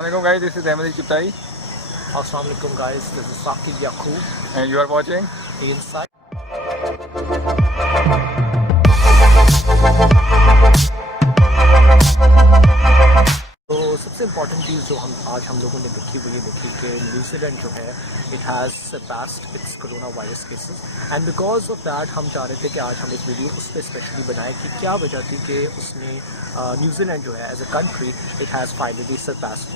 Hello guys, this is Emily Chiptai Assalamualaikum guys, this is Saqib Yaqub and you are watching. inside. तो सबसे important चीज़ जो हम लोगों ने देखी वो ये देखी कि न्यूजीलैंड जो है it has surpassed it's corona virus cases and because of that हम चाह रहे थे कि आज हम एक वीडियो उस पर स्पेशली बनाएं कि क्या वजह थी कि उसने न्यूजीलैंड जो है as a country it has finally surpassed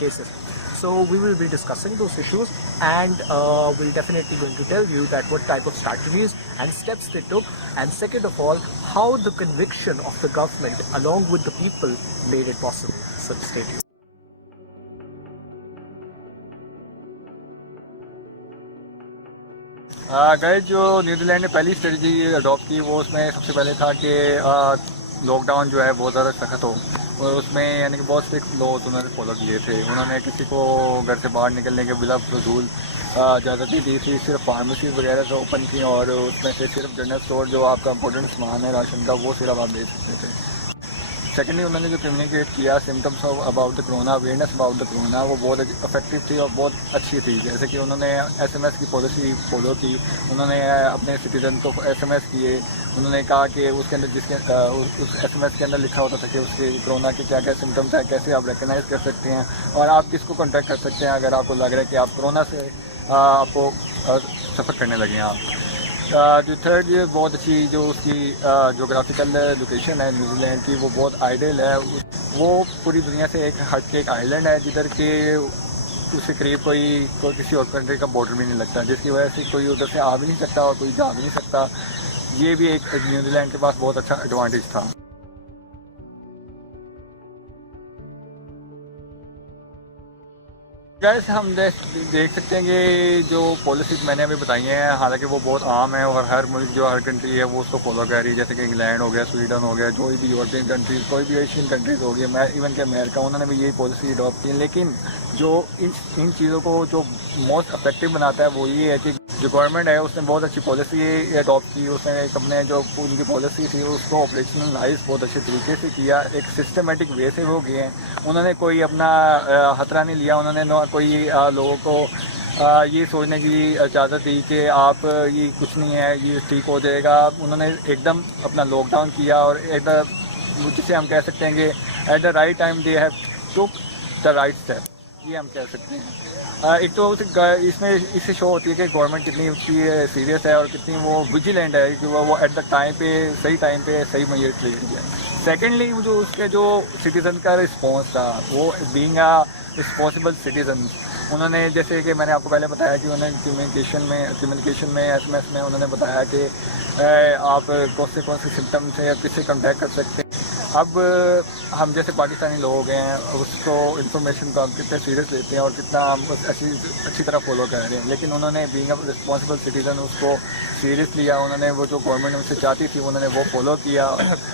cases. So we will be discussing those issues and we'll definitely going to tell you that what type of strategies and steps they took, and second of all how the conviction of the government along with the people made it possible. So stay tuned. Guys जो New Zealand ने पहली strategy adopt की वो उसमें सबसे पहले था कि लॉकडाउन जो है बहुत ज़्यादा सख्त हो और उसमें यानी कि बहुत स्ट्रिक्ट लॉज उन्होंने फॉलो किए थे. उन्होंने किसी को घर से बाहर निकलने के बिला फजूल इजाज़त नहीं दी थी. सिर्फ फार्मेसीज वगैरह से ओपन की और उसमें से सिर्फ जनरल स्टोर जो आपका इंपॉर्टेंट सामान है राशन का वो सिर्फ आप ले सकते थे. सेकेंडली उन्होंने जो कम्युनिकेट किया symptoms of about the corona, awareness about the corona, वो बहुत इफेक्टिव थी और बहुत अच्छी थी. जैसे कि उन्होंने SMS की पॉलिसी फॉलो की. उन्होंने अपने सिटीजन को SMS किए. उन्होंने कहा कि उसके अंदर उस SMS के अंदर लिखा होता था कि उसके कोरोना के क्या क्या सिम्टम्स हैं, कैसे आप रिकगनाइज़ कर सकते हैं और आप किसको कॉन्टैक्ट कर सकते हैं अगर आपको लग रहा है कि आप कोरोना से आपको सफ़र करने लगे हैं आप. जो थर्ड ये बहुत अच्छी जो उसकी जोग्राफिकल लोकेशन है न्यूजीलैंड की वो बहुत आइडियल है. वो पूरी दुनिया से एक हट के एक आइलैंड है जिधर के उसके करीब कोई किसी और कंट्री का बॉर्डर भी नहीं लगता, जिसकी वजह से कोई उधर से आ भी नहीं सकता और कोई जा भी नहीं सकता. ये भी एक न्यूजीलैंड के पास बहुत अच्छा एडवांटेज था. गैस हम देख सकते हैं कि जो पॉलिसीज मैंने अभी बताई हैं हालांकि वो बहुत आम है और हर मुल्क जो हर कंट्री है वो उसको फॉलो कर रही है. जैसे कि इंग्लैंड हो गया, स्वीडन हो गया, जो भी यूरोपियन कंट्रीज, कोई भी एशियन कंट्रीज़ हो गई, इवन के अमेरिका, उन्होंने भी यही पॉलिसी अडॉप्ट की. लेकिन जो इन चीज़ों को जो मोस्ट इफेक्टिव बनाता है वो ये है कि जो गवर्नमेंट है उसने बहुत अच्छी पॉलिसी अडॉप्ट की. उसने एक अपने जो उनकी पॉलिसी थी उसको ऑपरेशनलाइज बहुत अच्छे तरीके से किया, एक सिस्टमेटिक वे से हो गए हैं. उन्होंने कोई अपना खतरा नहीं लिया. उन्होंने कोई लोगों को ये सोचने की इजाज़त दी कि आप ये कुछ नहीं है, ये ठीक हो जाएगा. उन्होंने एकदम अपना लॉकडाउन किया और एकदम जिसे हम कह सकते हैं कि at the right time they have took the right step, ये हम कह सकते हैं. एक तो इसमें इससे शो होती है कि गवर्नमेंट कितनी उसकी सीरियस है और कितनी वो विजिलेंट है कि वो एट द टाइम पे सही मेजर्स ले रही है. सेकेंडली जो उसके जो सिटीज़न का रिस्पॉन्स था वो बीइंग अ रिस्पॉन्सिबल सिटीज़न, उन्होंने जैसे कि मैंने आपको पहले बताया कि उन्होंने कम्युनिकेशन में SMS में उन्होंने बताया कि आप कौन से सिम्टम्स हैं या किससे कॉन्टैक्ट कर सकते हैं. अब हम जैसे पाकिस्तानी लोग हैं उसको इन्फॉर्मेशन को हम कितने सीरियस लेते हैं और कितना हम अच्छी तरह फॉलो कर रहे हैं. लेकिन उन्होंने बीइंग अ रिस्पॉन्सिबल सिटीज़न उसको सीरियस लिया. उन्होंने वो जो गवर्नमेंट उनसे चाहती थी उन्होंने वो फॉलो किया,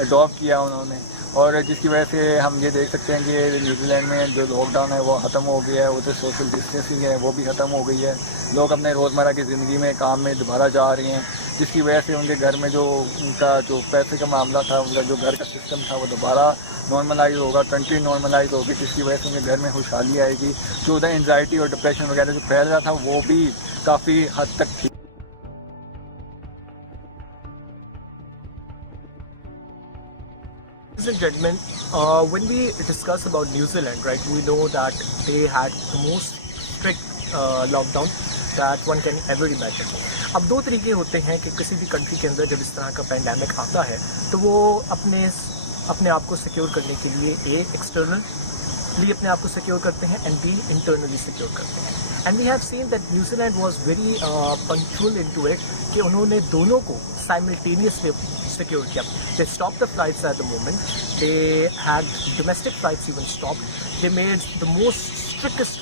अडॉप्ट किया उन्होंने. और जिसकी वजह से हम ये देख सकते हैं कि न्यूजीलैंड में जो लॉकडाउन है वो ख़त्म हो गया है. उधर सोशल डिस्टेंसिंग है वो भी ख़त्म हो गई है. लोग अपने रोज़मर्रा की ज़िंदगी में काम में दोबारा जा रहे हैं, जिसकी वजह से उनके घर में जो उनका जो पैसे का मामला था, उनका जो घर का सिस्टम था वो दोबारा नॉर्मलाइज होगा, कंट्री नॉर्मलाइज होगी, जिसकी वजह से उनके घर में खुशहाली आएगी. जो उधर एंजाइटी और डिप्रेशन वगैरह जो फैल रहा था वो भी काफ़ी हद तक थी. Ladies and gentlemen, when we discuss about New Zealand, right, we know that they had the most strict lockdown that one can ever imagine. अब दो तरीके होते हैं कि किसी भी कंट्री के अंदर जब इस तरह का पैंडेमिक आता है तो वो अपने आप को सिक्योर करने के लिए एक्सटर्नली अपने आप को सिक्योर करते हैं एंड बी इंटरनली सिक्योर करते हैं. And we have seen that New Zealand was very punctual into it कि उन्होंने दोनों को साइमल्टेनियसली सिक्योर किया. They stopped the flights at the moment. They had domestic flights even stopped. They made the most strictest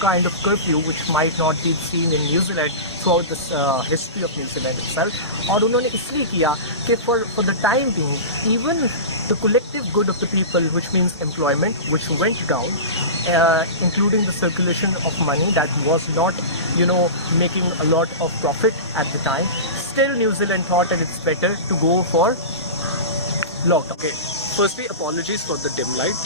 kind of curfew which might not be seen in New Zealand throughout this history of New Zealand itself. और उन्होंने इसलिए किया कि for the time being even the collective good of the people, which means employment, which went down, including the circulation of money that was not, making a lot of profit at the time. Still, New Zealand thought that it's better to go for lockdown. Okay. Firstly, apologies for the dim light.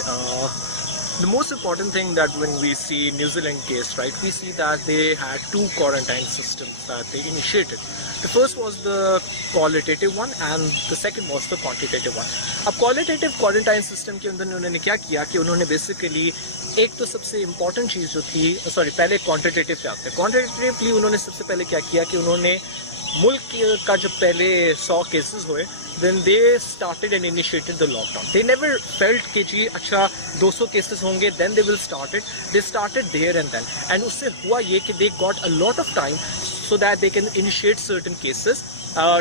The most important thing that when we see New Zealand case, right, we see that they had 2 quarantine systems that they initiated. The first was the qualitative one and the second was the quantitative one. अब qualitative quarantine system के अंदर उन्होंने क्या किया कि उन्होंने basically एक तो सबसे important चीज़ जो थी, पहले quantitative पे आते हैं. Quantitatively उन्होंने सबसे पहले क्या किया कि उन्होंने मुल्क का जब पहले 100 केसेस हुए, then they started and initiated the lockdown. They never felt कि जी अच्छा 200 केसेस होंगे, then they will start it. They started there and then. And उससे हुआ ये कि they got a lot of time so that they can initiate certain cases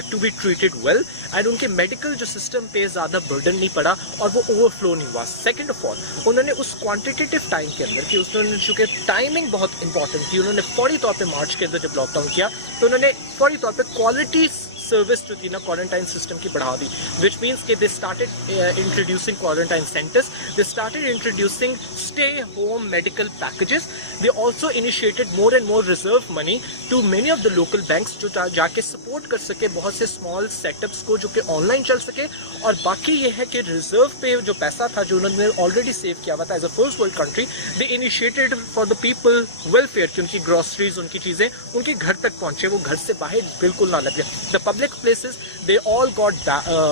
to be treated well. And उनके medical जो system पे ज़्यादा burden नहीं पड़ा और वो ओवरफ्लो नहीं हुआ. सेकेंड ऑफ ऑल, उन्होंने उस क्वान्टिटेटिव टाइम के अंदर कि उन्होंने चूँकि टाइमिंग बहुत इंपॉर्टेंट थी, उन्होंने फौरी तौर पे मार्च के अंदर जब लॉकडाउन किया तो उन्होंने फौरी तौर पे क्वालिटी सर्विस जो थी ना क्वारंटाइन सिस्टम की बढ़ा दी, विच मीन्स कि they started introducing quarantine centres, they started introducing stay home medical packages, they also initiated more and more reserve money to many of the local banks जो जाके support कर सके बहुत से small setups को जो कि ऑनलाइन चल सके. और बाकी ये है कि रिजर्व पे जो पैसा था जो उन्होंने ऑलरेडी सेव किया हुआ था as a first world country, they initiated for the people welfare कि उनकी ग्रोसरीज उनकी चीज़ें उनके घर तक पहुंचे, वो घर से बाहर बिल्कुल ना लगे. The public places, they all got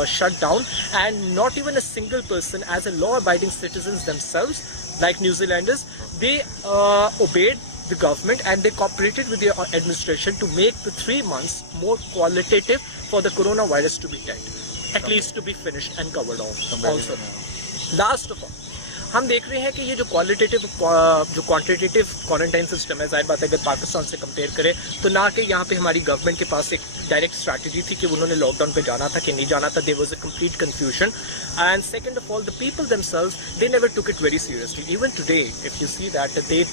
shut down, and not even a single person, as a law-abiding citizens themselves, like New Zealanders, they obeyed the government and they cooperated with the administration to make the 3 months more qualitative for the coronavirus to be dead, at least to be finished and covered off. Also, last of all, हम देख रहे हैं कि ये जो qualitative जो quantitative quarantine system है, जाहिर बात है अगर पाकिस्तान से कंपेयर करें तो ना कि यहाँ पे हमारी गवर्नमेंट के पास एक डायरेक्ट स्ट्रैटेजी थी कि उन्होंने लॉकडाउन पे जाना था कि नहीं जाना था. There was a complete confusion. And second of all, the people themselves, they never took it very seriously. Even today if you see that they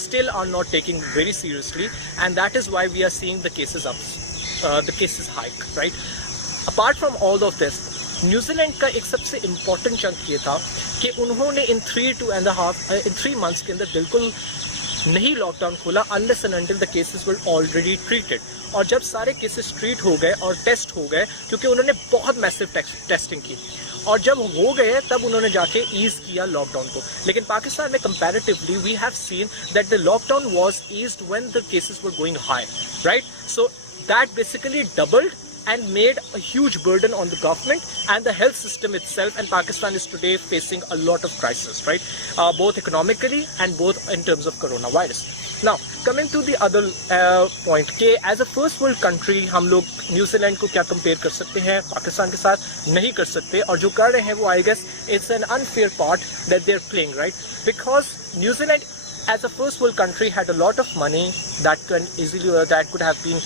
still are not taking very seriously, and that is why we are seeing the cases up, the cases hike, right? Apart from all of this, New Zealand का एक सबसे important chunk ये था कि उन्होंने इन 3 months के अंदर बिल्कुल नहीं लॉकडाउन खोला unless and until the cases were already treated. और जब सारे केसेस ट्रीट हो गए और टेस्ट हो गए, क्योंकि उन्होंने बहुत मैसिव टेस्टिंग की, और जब हो गए तब उन्होंने जाके ईज किया लॉकडाउन को. लेकिन पाकिस्तान में comparatively we have seen that the lockdown was eased when the cases were going high, right? So that basically doubled and made a huge burden on the government and the health system itself, and Pakistan is today facing a lot of crisis, right? Both economically and both in terms of coronavirus. Now coming to the other point कि as a first world country हम लोग New Zealand को क्या compare कर सकते हैं पाकिस्तान के साथ? नहीं कर सकते, और जो कर रहे हैं वो I guess it's an unfair part that they're playing, right? Because New Zealand as a first world country had a lot of money that could have been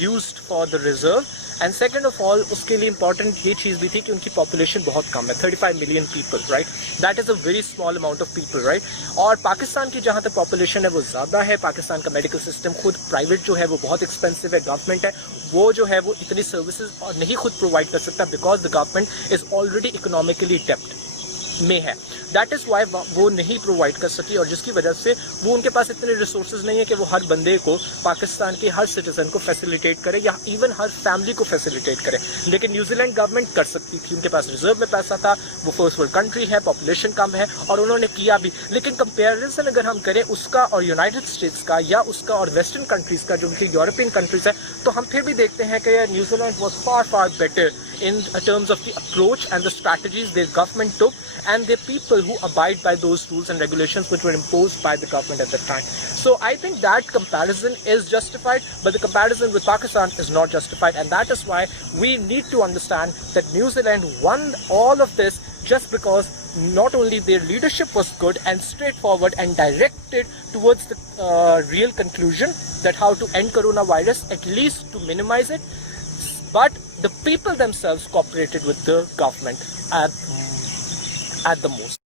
used for the reserve. And second of all, उसके लिए important ये चीज़ भी थी कि उनकी population बहुत कम है, 35 million people, right? That is a very small amount of people, right? और पाकिस्तान की जहाँ तक population है वो ज़्यादा है. पाकिस्तान का medical system खुद private जो है वो बहुत expensive है, government है वो जो है वो इतनी services और नहीं खुद provide कर सकता because the government is already economically debt में है. दैट इज़ वाई वो नहीं प्रोवाइड कर सकी, और जिसकी वजह से वो उनके पास इतने रिसोर्सेज नहीं है कि वो हर बंदे को, पाकिस्तान के हर सिटीजन को फैसिलिटेट करे या इवन हर फैमिली को फैसिलिटेट करे. लेकिन न्यूजीलैंड गवर्नमेंट कर सकती थी, उनके पास रिजर्व में पैसा था, वो फर्स्ट वर्ल्ड कंट्री है, पॉपुलेशन कम है, और उन्होंने किया भी. लेकिन कंपेरिजन अगर हम करें उसका और यूनाइटेड स्टेट्स का या उसका और वेस्टर्न कंट्रीज का जो उनकी यूरोपियन कंट्रीज है, तो हम फिर भी देखते हैं कि New Zealand was far better in terms of the approach and the strategies their government took, and the people who abide by those rules and regulations which were imposed by the government at that time. So I think that comparison is justified, but the comparison with Pakistan is not justified, and that is why we need to understand that New Zealand won all of this just because not only their leadership was good and straightforward and directed towards the real conclusion that how to end coronavirus, at least to minimize it, but the people themselves cooperated with the government at the most.